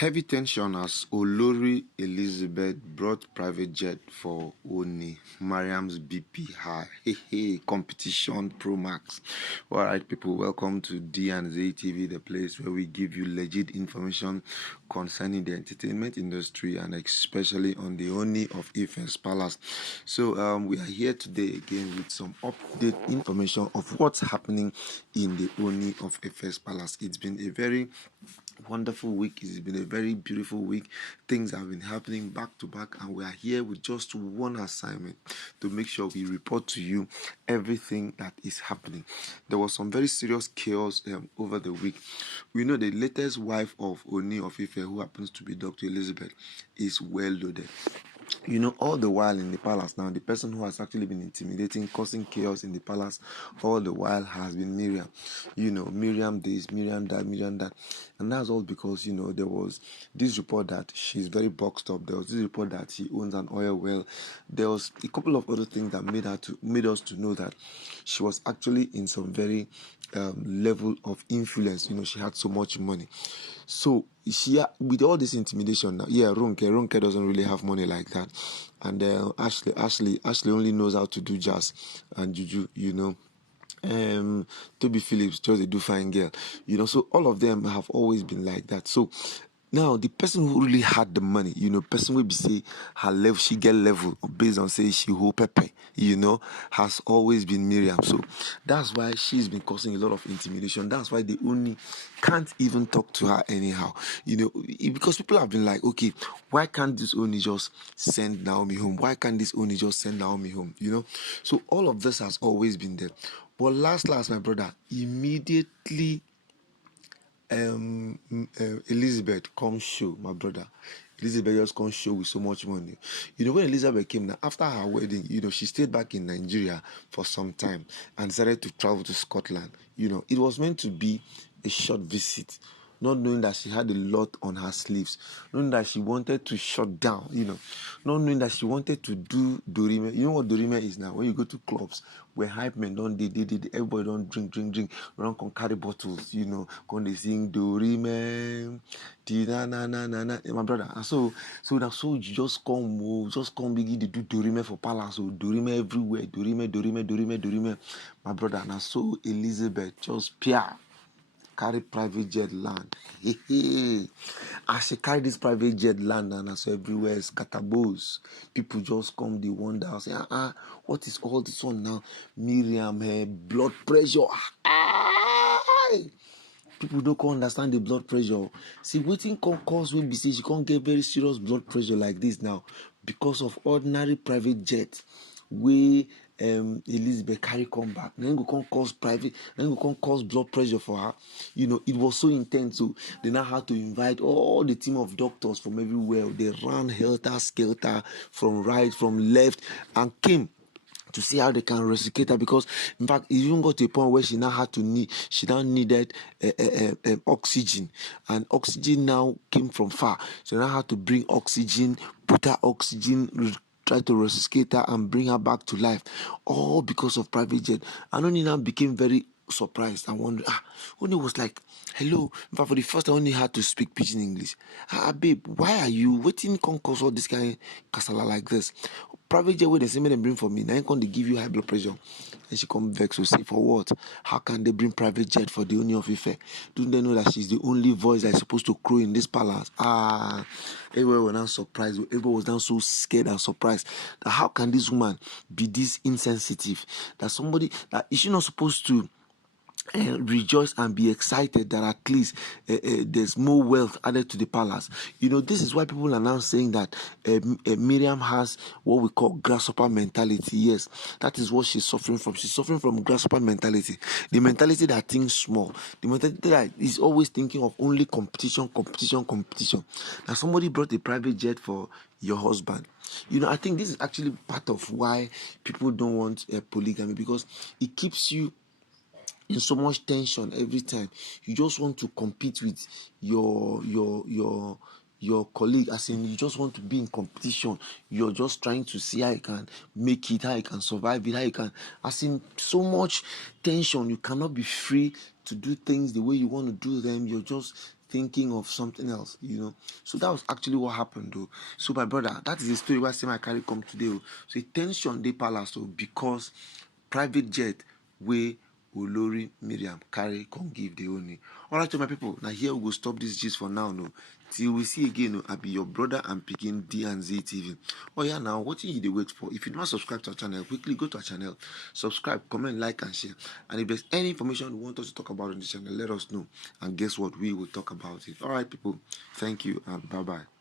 Heavy tension as Olori Elizabeth brought private jet for Ooni. Mariam'S BP high. Competition Pro Max. Alright, people, welcome to D&Z TV, the place where we give you legit information concerning the entertainment industry and especially on the Ooni of Ife's palace. So, we are here today again with some update information of what's happening in the Ooni of Ife's palace. It's been a very wonderful week. It's been a very beautiful week. Things have been happening back to back, and we are here with just one assignment to make sure we report to you everything that is happening. There was some very serious chaos over the week. We know the latest wife of Ooni of Ife, who happens to be Dr. Elizabeth, is well loaded. All the while in the palace now, the person who has actually been intimidating, causing chaos in the palace all the while has been Miriam. Miriam this, Miriam that, Miriam that. And that's all because, there was this report that she's very boxed up. There was this report that she owns an oil well. There was a couple of other things that made us to know that she was actually in some very level of influence. She had so much money. So she, with all this intimidation now, Ronke doesn't really have money like that, and Ashley only knows how to do jazz and juju. Tobi Phillips just a do fine girl. So all of them have always been like that. So now the person who really had the money, person will be say her level, she get level based on say she hold pepe, has always been Miriam. So that's why she's been causing a lot of intimidation. That's why they only can't even talk to her anyhow. Because people have been like, okay, why can't this only just send Naomi home? Why can't this only just send Naomi home? So all of this has always been there. But last, my brother, immediately Elizabeth come show, my brother. Elizabeth just come show with so much money. When Elizabeth came now, after her wedding, she stayed back in Nigeria for some time and decided to travel to Scotland. It was meant to be a short visit, not knowing that she had a lot on her sleeves, knowing that she wanted to shut down, not knowing that she wanted to do Dorime. You know what Dorime is now? When you go to clubs where hype men don't everybody don't drink, run con carry bottles, when they sing Dorime, na, my brother. And so you just come begin to do Dorime for palace, so Dorime everywhere, Dorime, my brother. And so Elizabeth just carry private jet land. As she carry this private jet land and as everywhere is catabos, people just come, they wonder, say, what is all this one now? Miriam, her blood pressure. People don't understand the blood pressure. See, waiting can cause will be say she can't get very serious blood pressure like this now because of ordinary private jet. We Elizabeth carry come back. Then we can't cause blood pressure for her. It was so intense. So they now had to invite all the team of doctors from everywhere. They ran helter skelter from right, from left, and came to see how they can resuscitate her, because in fact it even got to a point where she now needed oxygen, and oxygen now came from far, so now had to bring oxygen, put her oxygen, try to resuscitate her and bring her back to life, all because of private jet. And Oni now became very surprised and wondered. Oni was like, hello. In fact, for the first time, Oni had to speak pidgin English. Babe, why are you waiting? Can't cause all this kind of casala like this? Private jet where they say, them bring for me. Now I'm going to give you high blood pressure. And she come vex to say, for what? How can they bring private jet for the Ooni of Ife? Don't they know that she's the only voice that is supposed to crow in this palace? Everyone was now surprised. Everyone was now so scared and surprised that how can this woman be this insensitive? That is she not supposed to rejoice and be excited that at least there's more wealth added to the palace? This is why people are now saying that Miriam has what we call grasshopper mentality. Yes, that is what she's suffering from. She's suffering from grasshopper mentality, the mentality that thinks small, the mentality that is always thinking of only competition. Now somebody brought a private jet for your husband. I think this is actually part of why people don't want polygamy, because it keeps you in so much tension every time. You just want to compete with your colleague, as in you just want to be in competition. You're just trying to see how you can make it, how you can survive it, how you can, as in so much tension. You cannot be free to do things the way you want to do them. You're just thinking of something else, So that was actually what happened, though. So my brother, that is the story why I carry come today. Oh. So tension dey palace, oh, because private jet wey Olori Mariam carry come give the Ooni. Alright, my people, now here we go stop this gist for now, no. Till we see again, no, I be your brother and picking D and Z TV. Oh yeah, now what you dey wait for? If you don't subscribe to our channel, quickly go to our channel, subscribe, comment, like, and share. And if there's any information you want us to talk about on this channel, let us know. And guess what? We will talk about it. Alright, people, thank you and bye bye.